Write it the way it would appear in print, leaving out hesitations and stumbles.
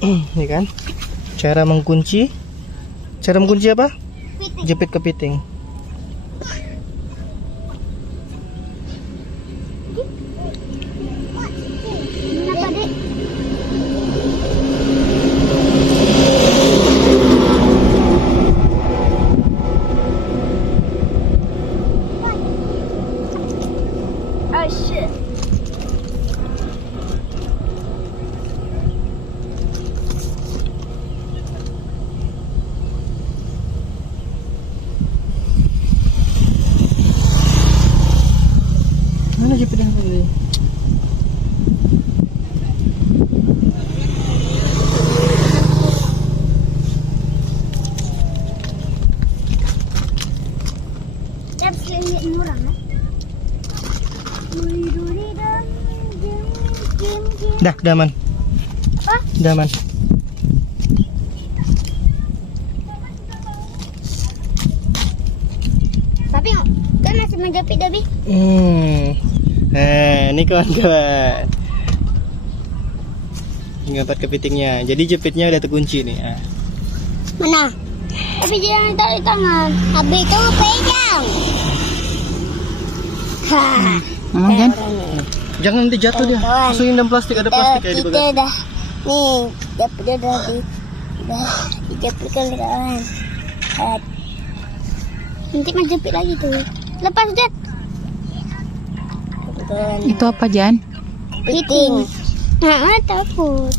Ini kan cara mengunci. Cara mengunci apa? Piting. Jepit kepiting. Kenapa, Dek? Oh shit. Mana jepit yang tadi? Dia selingit murah, kan? Duri-duri-dam, jim. Dah, daman. Apa? Daman. Tapi kan masih menjepit, Dabi. Nah, ini kawan-kawan. Ngangkat kepitingnya. Jadi jepitnya udah terkunci nih. Nah. Mana? Tapi jangan tarik tangan. Habis itu pegang. Hahaha. Ngomong Jan? Jangan nanti jatuh dia. Kawan-kawan. Masukin dalam plastik, ada plastik kayak di Kita bagasi. dah nih, dia dah dijepitkan kawan. Nanti menjepit lagi tuh. Lepas Dad. Itu apa Jan? Piting. Nah, takut.